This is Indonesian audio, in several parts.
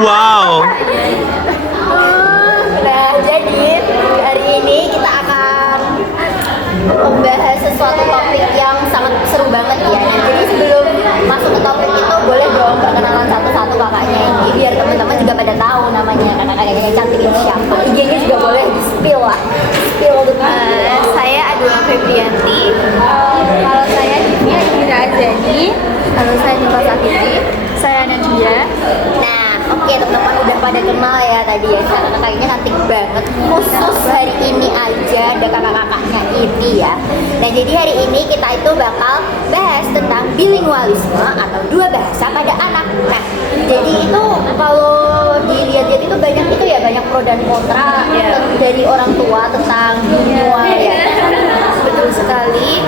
Wow. Nah, jadi hari ini kita akan membahas sesuatu topik yang sangat seru banget ya. Nah, jadi sebelum masuk ke topik itu boleh dong perkenalan satu-satu kakaknya ini biar teman-teman juga pada tahu namanya kakak-kakaknya yang cantik itu siapa. IG-nya juga boleh di-spill lah. Spill Saya Adula Febrianti. kalau saya Divya Indira Azani. Halo, saya Nita Sakiti. Saya Nadia. Nah, oke teman-teman udah pada kenal ya tadi ya kakak-kakaknya cantik banget. Khusus hari ini aja ada kakak-kakaknya ini ya. Nah jadi hari ini kita itu bakal bahas tentang bilingualisme atau dua bahasa pada anak. Nah jadi itu kalau dilihat-lihat itu banyak itu ya banyak pro dan kontra dari orang tua tentang bilingual ya. Betul sekali.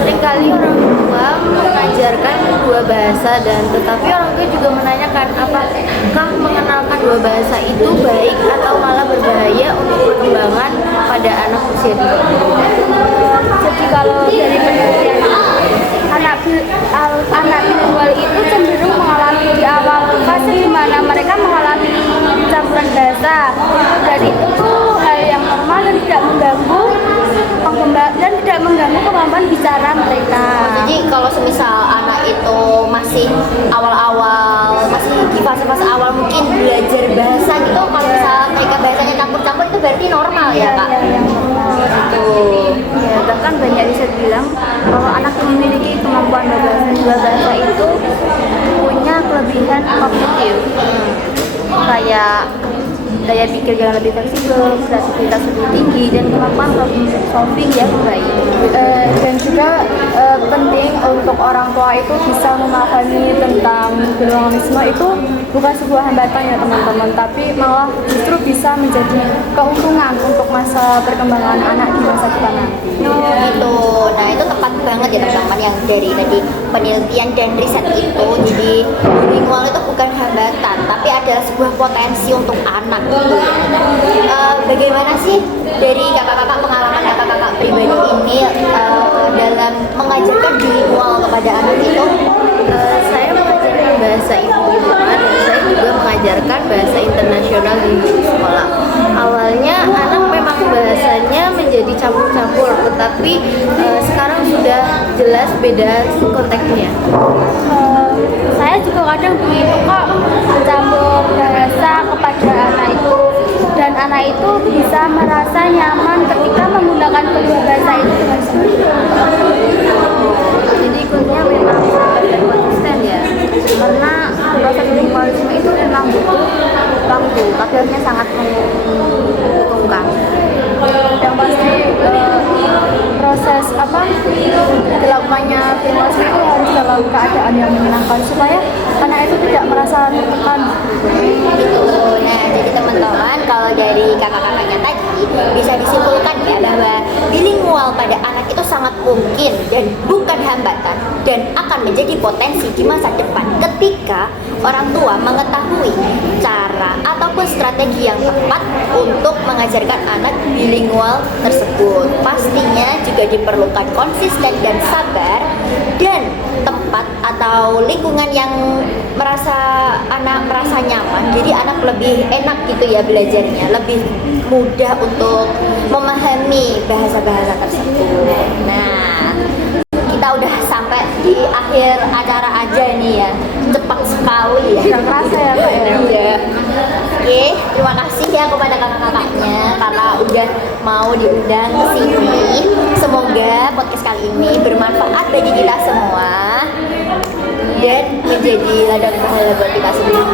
Seringkali orang tua mengajarkan dua bahasa dan tetapi orang tua juga menanyakan apakah mengenalkan dua bahasa itu baik atau malah berbahaya untuk perkembangan pada anak usia dini. Jadi kalau dari penelitian anak bilingual itu cenderung mengalami di awal fase di mana mereka mengalami campuran bahasa dan itu hal yang normal dan tidak mengganggu kemampuan bicara mereka. Jadi kalau semisal anak itu masih awal-awal, masih di fase-fase awal mungkin belajar bahasa gitu, kalau misalnya mereka bahasanya campur-campur itu berarti normal ya kak? Gitu. Ya, bahkan banyak riset bilang kalau anak yang memiliki kemampuan dua bahasa itu punya kelebihan kognitif kayak daya pikir yang lebih fleksibel, kreativitas lebih tinggi, dan kemampuan problem solving yang baik. Dan juga penting untuk orang tua itu bisa memahami tentang bilingualisme itu bukan sebuah hambatan ya teman-teman, tapi malah justru bisa menjadi keuntungan untuk masa perkembangan anak di masa depan. Gitu. Nah itu tepat banget ya teman-teman yang dari tadi penelitian dan riset itu. Jadi bilingual itu bukan hambatan, tapi adalah sebuah potensi untuk anak. Bagaimana sih dari kakak-kakak pengalaman kakak-kakak pribadi ini dalam mengajarkan bilingual kepada anak itu? Saya mengajarkan bahasa ibu di rumah dan saya juga mengajarkan bahasa internasional di sekolah. Awalnya anak memang bahasanya menjadi campur-campur, tetapi sekarang sudah jelas beda konteksnya. Saya juga kadang begitu kok, mencampur bahasa kepada anak itu, dan anak itu bisa merasa nyaman ketika menggunakan kedua bahasa itu dengan Jadi kuncinya memang sabar dan konsisten ya, karena proses bilingualisme itu memang butuh waktu, tapi harusnya sangat menguntungkan. yang pasti proses dilakukannya bilingualisme itu harus dalam keadaan yang menyenangkan supaya anak itu tidak merasa tertekan. Gitu. Nah, jadi teman-teman kalau dari kakak-kakaknya tadi bisa disimpulkan ya bahwa bilingual pada anak itu sangat mungkin dan bukan hambatan dan akan menjadi potensi di masa depan ketika orang tua mengetahui cara ataupun strategi yang tepat untuk mengajarkan anak bilingual tersebut. Pastinya juga diperlukan konsisten dan sabar dan tempat atau lingkungan yang anak merasa nyaman, jadi anak lebih enak gitu ya belajarnya, lebih mudah untuk memahami bahasa-bahasa tersebut. Nah, kita udah sampai di akhir acara aja nih ya, cepat sekali ya. Tidak kerasa ya Kak ya? Iya. Oke, terima kasih ya kepada kakak-kakaknya karena udah mau diundang ke sini. Semoga podcast kali ini bermanfaat bagi kita semua dan menjadi ladang pahala buat kita semua.